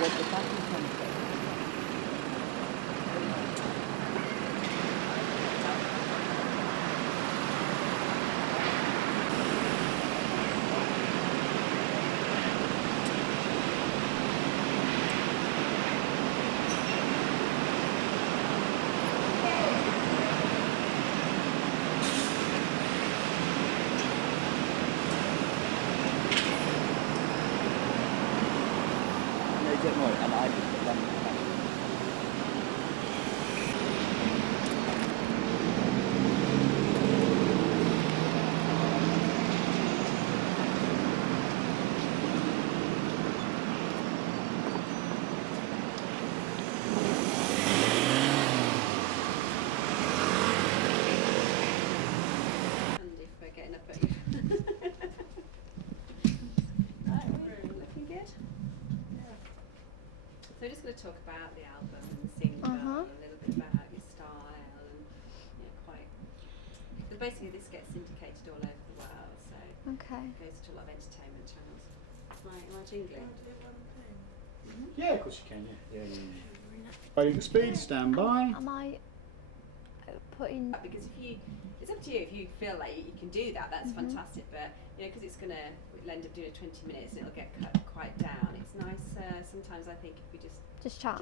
what the backing comes from. Get more, and I just put them back. Handy for getting up at you. Right, we're looking good. So we're just going to talk about the album and the single, a little bit about your style, and quite. Because basically, this gets syndicated all over the world, so it goes to a lot of entertainment channels. Am I jingling? Yeah, of course you can. Yeah. Loading the speed. Stand by. Am I putting? Because it's up to you. If you feel like you can do that, that's fantastic. But because we'll end up doing 20 minutes, and it'll get cut quite down. It's nice. Sometimes I think if we Just chat.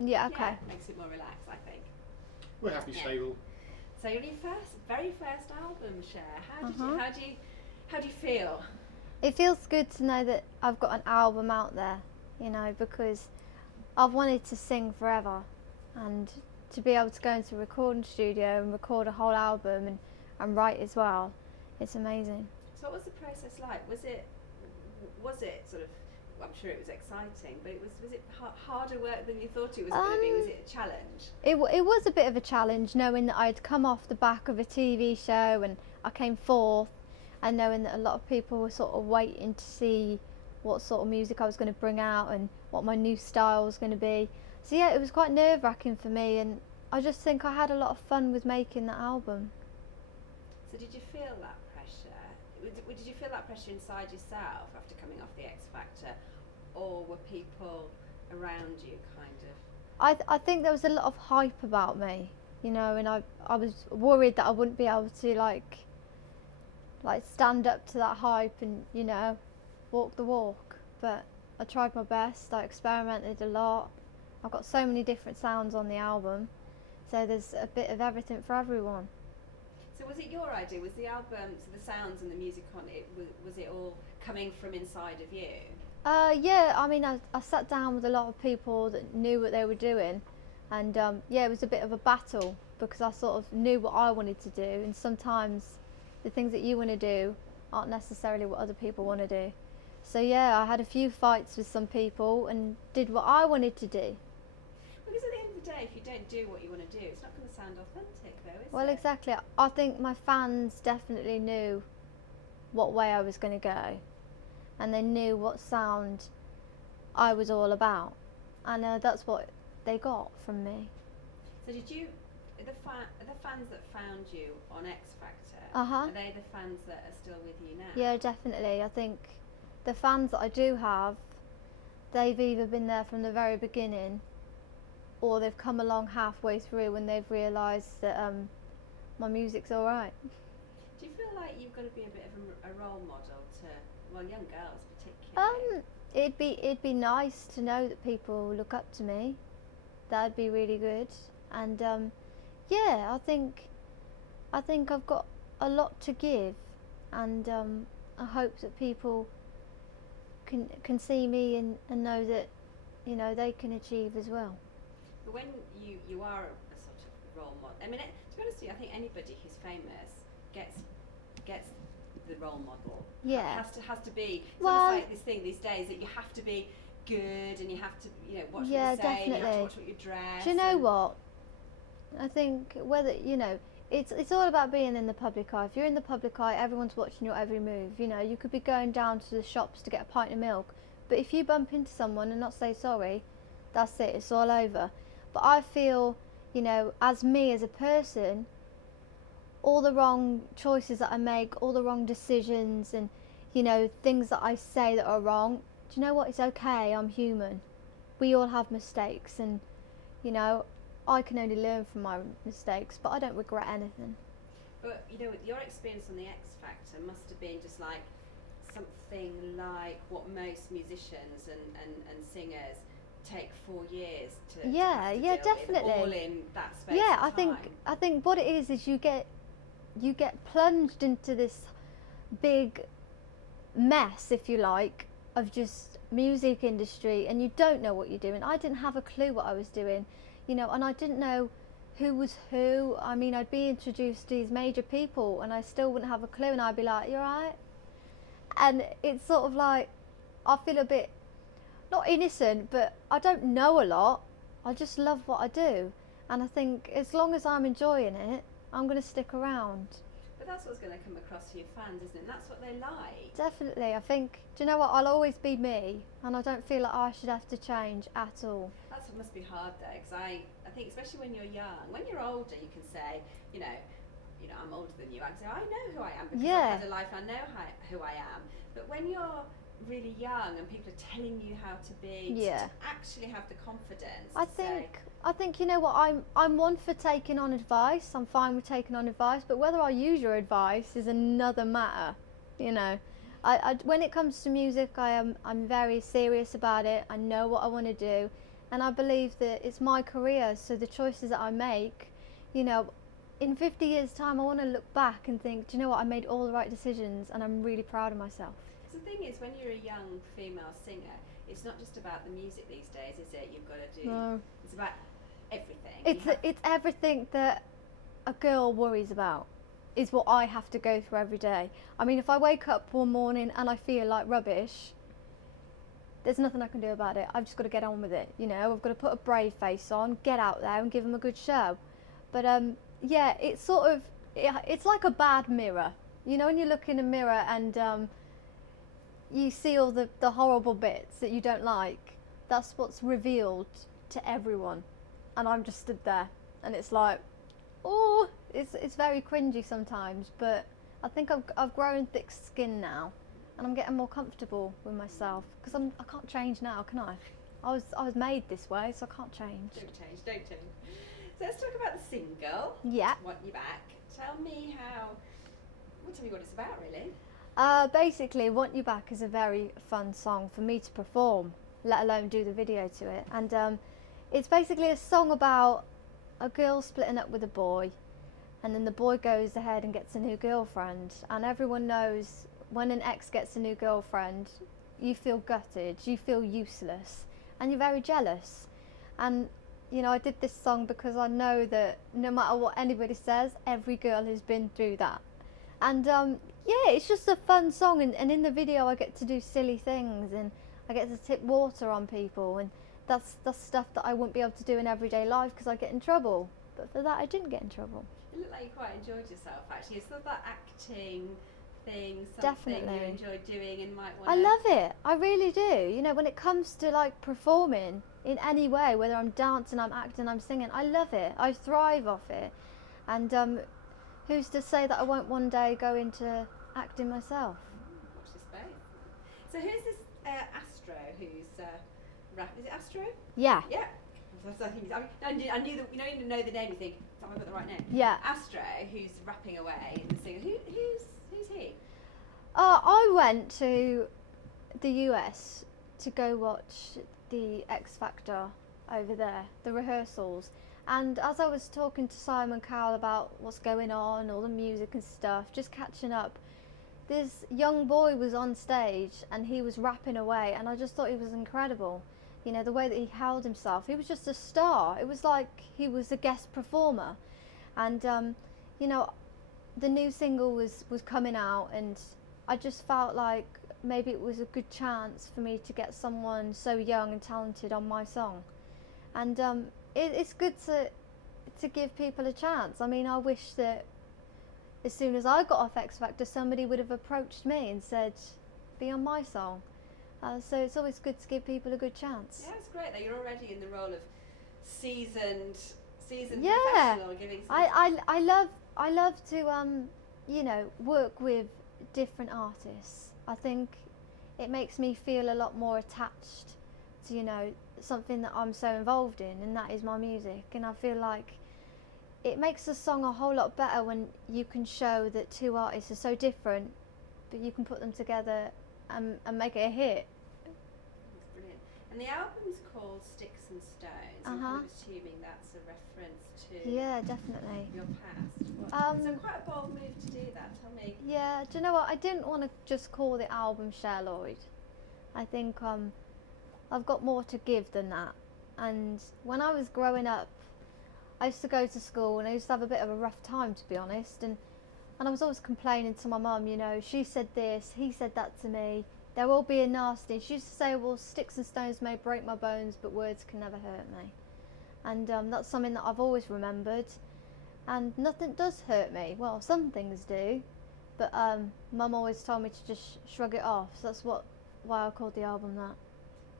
Yeah, Yeah, okay. makes it more relaxed, I think. We're happy, stable. So your very first album, Cher. How do you feel? It feels good to know that I've got an album out there, because I've wanted to sing forever, and to be able to go into a recording studio and record a whole album and write as well, it's amazing. So what was the process like? Was it sort of? I'm sure it was exciting, but was it harder work than you thought it was going to be? Was it a challenge? It was a bit of a challenge, knowing that I'd come off the back of a TV show and I came fourth, and knowing that a lot of people were sort of waiting to see what sort of music I was going to bring out and what my new style was going to be. So yeah, it was quite nerve-wracking for me, and I just think I had a lot of fun with making that album. So did you feel that pressure? Did you feel that pressure inside yourself after coming off the X Factor, or were people around you kind of? I think there was a lot of hype about me, and I was worried that I wouldn't be able to like stand up to that hype and walk the walk. But I tried my best. I experimented a lot. I've got so many different sounds on the album, so there's a bit of everything for everyone. So was it your idea? Was the album, so the sounds and the music on it, was it all coming from inside of you? Yeah, I mean, I sat down with a lot of people that knew what they were doing, and it was a bit of a battle because I sort of knew what I wanted to do, and sometimes the things that you want to do aren't necessarily what other people want to do. So yeah, I had a few fights with some people and did what I wanted to do. Because at the end of the day, if you don't do what you want to do, it's not going to sound authentic though, is it? Well, exactly. I think my fans definitely knew what way I was going to go, and they knew what sound I was all about, and that's what they got from me. So did you, the fans that found you on X Factor, Uh-huh. are they the fans that are still with you now? Yeah, definitely. I think the fans that I do have, they've either been there from the very beginning, or they've come along halfway through when they've realised that my music's all right. Do you feel like you've got to be a bit of a role model to, young girls particularly? It'd be nice to know that people look up to me. That'd be really good. And I think I've got a lot to give, and I hope that people can see me and know that they can achieve as well. But when you are a sort of role model, I mean, to be honest with you, I think anybody who's famous gets the role model. Yeah. Has to be. It's Well, almost like this thing these days that you have to be good, and you have to watch what you say, definitely. and you have to watch what you dress. Do you know what? I think whether it's all about being in the public eye. If you're in the public eye, everyone's watching your every move. You could be going down to the shops to get a pint of milk, but if you bump into someone and not say sorry, that's it. It's all over. But I feel, as me as a person, all the wrong choices that I make, all the wrong decisions, and things that I say that are wrong. Do you know what? It's okay. I'm human, we all have mistakes, and you know, I can only learn from my mistakes, but I don't regret anything. But you know, your experience on the X Factor must have been just like something like what most musicians and singers take 4 years to Yeah, to have to yeah, deal with, definitely. all in that space Yeah, of time. I think what it is you get plunged into this big mess, if you like, of just music industry, and you don't know what you're doing. I didn't have a clue what I was doing, you know, and I didn't know who was who. I mean, I'd be introduced to these major people and I still wouldn't have a clue, and I'd be like, "You're right," and it's sort of like I feel a bit not innocent, but I don't know a lot. I just love what I do, and I think as long as I'm enjoying it, I'm going to stick around. But that's what's going to come across to your fans, isn't it? And that's what they like. Definitely. I think, do you know what, I'll always be me, and I don't feel like I should have to change at all. That's what must be hard though, because I think especially when you're young, when you're older, you can say, you know, I'm older than you. I can say I know who I am because I've had a life. I know who I am. But when you're really young and people are telling you how to be, to actually have the confidence. I think you know what, I'm one for taking on advice. I'm fine with taking on advice, but whether I use your advice is another matter. You know, I when it comes to music, I'm very serious about it. I know what I want to do, and I believe that it's my career. So the choices that I make, you know, in 50 years' time, I want to look back and think, do you know what, I made all the right decisions, and I'm really proud of myself. So the thing is, when you're a young female singer, it's not just about the music these days, is it? You've got to do. No. It's about everything. It's everything that a girl worries about is what I have to go through every day. I mean, if I wake up one morning and I feel like rubbish, there's nothing I can do about it. I've just got to get on with it. You know, I've got to put a brave face on, get out there and give them a good show. But yeah, it's sort of, it's like a bad mirror. You know, when you look in a mirror and you see all the horrible bits that you don't like, that's what's revealed to everyone. And I'm just stood there, and it's like, oh, it's very cringy sometimes, but I think I've grown thick skin now, and I'm getting more comfortable with myself, because I can't change now, can I? I was made this way, so I can't change. Don't change. So let's talk about the single. Yeah. Want You Back. Tell me what it's about, really. Basically, Want You Back is a very fun song for me to perform, let alone do the video to it. And it's basically a song about a girl splitting up with a boy, and then the boy goes ahead and gets a new girlfriend. And everyone knows when an ex gets a new girlfriend, you feel gutted, you feel useless, and you're very jealous. And you know, I did this song because I know that no matter what anybody says, every girl has been through that. And yeah, it's just a fun song, and in the video I get to do silly things, and I get to tip water on people, and that's stuff that I wouldn't be able to do in everyday life because I get in trouble. But for that, I didn't get in trouble. It looked like you quite enjoyed yourself, actually. It's not that acting thing, something Definitely. you enjoy doing and might want I love it. I really do. You know, when it comes to like performing in any way, whether I'm dancing, I'm acting, I'm singing, I love it. I thrive off it. And who's to say that I won't one day go into acting myself? Watch this space. So who's this Astro who's is it Astro? Yeah. Yeah. I knew that, you know the name, you think, have I got the right name? Yeah. Astro, who's rapping away in the singer. Who's he? I went to the US to go watch the X Factor over there, the rehearsals. And as I was talking to Simon Cowell about what's going on, all the music and stuff, just catching up, this young boy was on stage and he was rapping away, and I just thought he was incredible. You know, the way that he held himself, he was just a star. It was like he was a guest performer. And you know, the new single was coming out, and I just felt like maybe it was a good chance for me to get someone so young and talented on my song. And it's good to give people a chance. I mean, I wish that as soon as I got off X Factor, somebody would have approached me and said, be on my song. So it's always good to give people a good chance. Yeah, it's great that you're already in the role of seasoned Yeah. professional. Giving I love to you know, work with different artists. I think it makes me feel a lot more attached to, you know, something that I'm so involved in, and that is my music. And I feel like it makes a song a whole lot better when you can show that two artists are so different, but you can put them together and make it a hit. That's brilliant. And the album's called Sticks and Stones. I'm kind of assuming that's a reference to definitely your past. So quite a bold move to do that. Tell me. Yeah, do you know what? I didn't want to just call the album Cher Lloyd. I think I've got more to give than that. And when I was growing up, I used to go to school and I used to have a bit of a rough time, to be honest. And I was always complaining to my mum, you know, she said this, he said that to me. They're all being nasty. And she used to say, well, sticks and stones may break my bones, but words can never hurt me. And that's something that I've always remembered. And nothing does hurt me. Well, some things do. But Mum always told me to just shrug it off. So that's why I called the album that.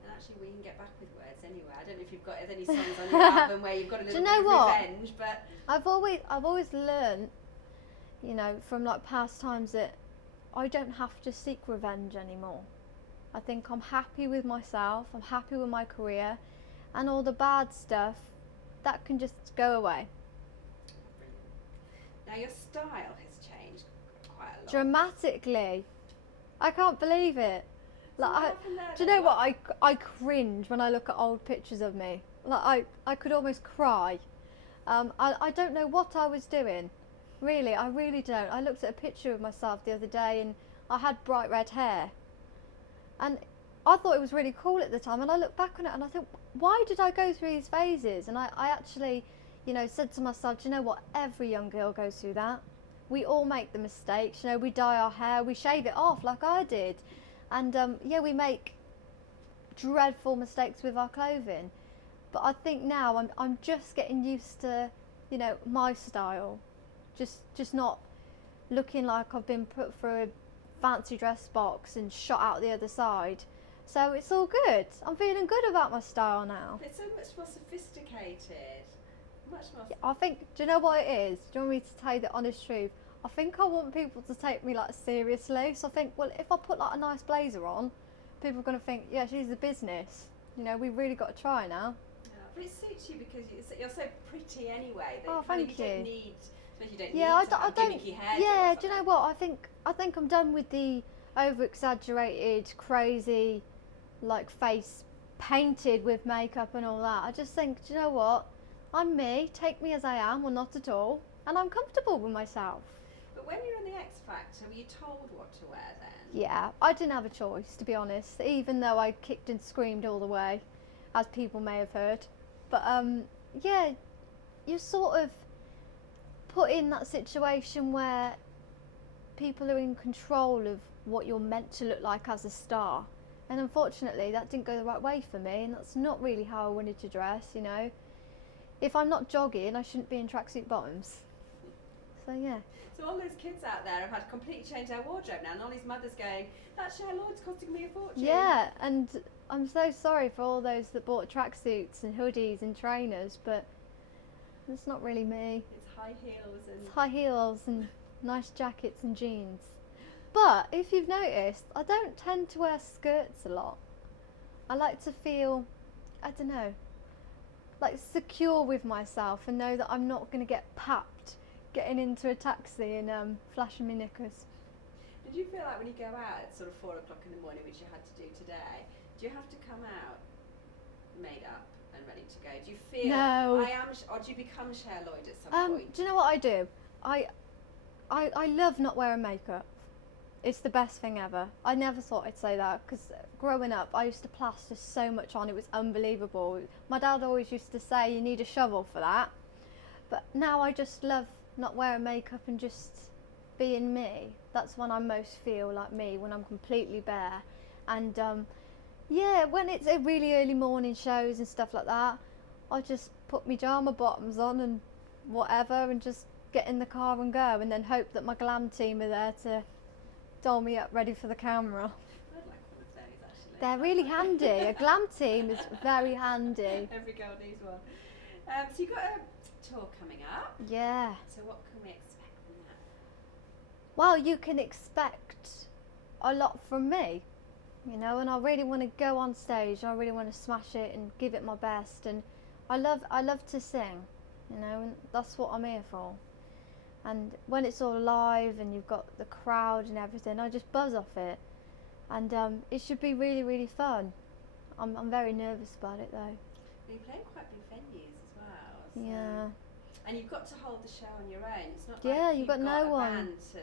And actually, we can get back with words anyway. I don't know if you've got any songs on your album where you've got a little bit of revenge, but I've always learned, you know, from like past times that I don't have to seek revenge anymore. I think I'm happy with myself. I'm happy with my career, and all the bad stuff that can just go away. Now your style has changed quite a lot. Dramatically. I can't believe it. Like, do you know what? I cringe when I look at old pictures of me. Like I could almost cry. I don't know what I was doing. Really, I really don't. I looked at a picture of myself the other day and I had bright red hair. And I thought it was really cool at the time, and I look back on it and I think, why did I go through these phases? And I actually, you know, said to myself, do you know what? Every young girl goes through that. We all make the mistakes, you know, we dye our hair, we shave it off like I did. And yeah, we make dreadful mistakes with our clothing. But I think now I'm just getting used to, you know, my style. Just not looking like I've been put through a fancy dress box and shot out the other side. So it's all good. I'm feeling good about my style now. It's so much more sophisticated. Much more. I think, do you know what it is? Do you want me to tell you the honest truth? I think I want people to take me like seriously. So I think, well, if I put like a nice blazer on, people are going to think, yeah, she's a business. You know, we've really got to try now. Yeah, but it suits you because you're so pretty anyway. That thank you. You don't need, especially you don't yeah, need to have gimmicky hair. Yeah, do you know what? I think I'm done with the over-exaggerated, crazy, like face painted with makeup and all that. I just think, do you know what? I'm me. Take me as I am, or not at all, and I'm comfortable with myself. But when you're on the X Factor, were you told what to wear then? Yeah, I didn't have a choice, to be honest, even though I kicked and screamed all the way, as people may have heard. But yeah, you're sort of put in that situation where people are in control of what you're meant to look like as a star. And unfortunately, that didn't go the right way for me, and that's not really how I wanted to dress, you know. If I'm not jogging, I shouldn't be in tracksuit bottoms. So yeah. So all those kids out there have had to completely change their wardrobe now, and all these mothers going, that Cher Lloyd's costing me a fortune. Yeah, and I'm so sorry for all those that bought tracksuits and hoodies and trainers, but it's not really me. It's high heels and... It's high heels and nice jackets and jeans. But if you've noticed, I don't tend to wear skirts a lot. I like to feel, I don't know, like secure with myself and know that I'm not going to get papped getting into a taxi and flashing my knickers. Did you feel like when you go out at sort of 4 o'clock in the morning, which you had to do today, do you have to come out made up and ready to go? Do you feel No. or do you become Cher Lloyd at some point? Do you know what I do? I love not wearing makeup. It's the best thing ever. I never thought I'd say that because growing up I used to plaster so much on, it was unbelievable. My dad always used to say you need a shovel for that. But now I just love not wearing makeup and just being me. That's when I most feel like me, when I'm completely bare. And yeah, when it's a really early morning shows and stuff like that, I just put my pyjama bottoms on and whatever and just get in the car and go, and then hope that my glam team are there to doll me up ready for the camera. I'd like one of those actually. They're really handy. A glam team is very handy. Every girl needs one. So you've got a tour coming up. Yeah. So what can we expect from that? Well, you can expect a lot from me. you know, and I really want to go on stage. I really want to smash it and give it my best. And I love to sing, you know, and that's what I'm here for. And when it's all live and you've got the crowd and everything, I just buzz off it. And it should be really, really fun. I'm very nervous about it though. You're playing quite big venues as well. So. Yeah. And you've got to hold the show on your own. It's not Yeah, like you've got no a one. band to...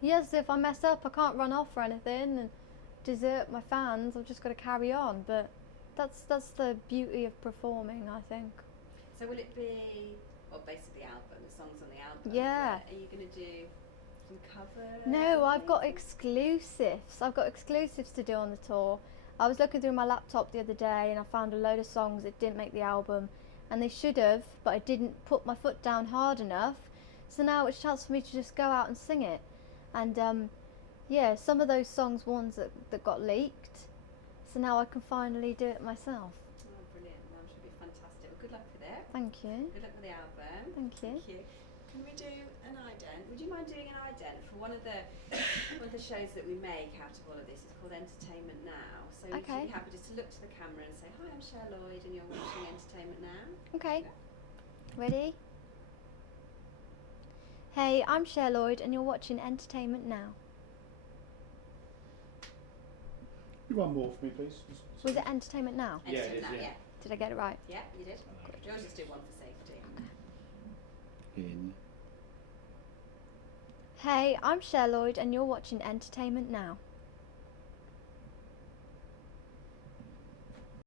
Yes, if I mess up, I can't run off or anything and desert my fans. I've just got to carry on. But that's the beauty of performing, I think. So will it be, well, basically the album, the songs on the album? Yeah. Are you going to do some covers? No, I've got exclusives. I've got exclusives to do on the tour. I was looking through my laptop the other day and I found a load of songs that didn't make the album, and they should have, but I didn't put my foot down hard enough. So now it's a chance for me to just go out and sing it. And yeah, some of those songs, ones that got leaked. So now I can finally do it myself. Oh, brilliant. That should be fantastic. Well, good luck with it. Thank you. Good luck with the album. Thank you. Thank you. Can we do an ident? Would you mind doing an ident for one of the shows that we make out of all of this? It's called Entertainment Now. So would you be happy just to look to the camera and say, "Hi, I'm Cher Lloyd and you're watching Entertainment Now"? Okay. Ready? Hey, I'm Cher Lloyd and you're watching Entertainment Now. One more for me, please. Was it Entertainment Now? Yeah, it is, Entertainment Now, yeah. Did I get it right? Yeah, you did. Do you want to just do one for safety? In. Hey, I'm Cher Lloyd and you're watching Entertainment Now.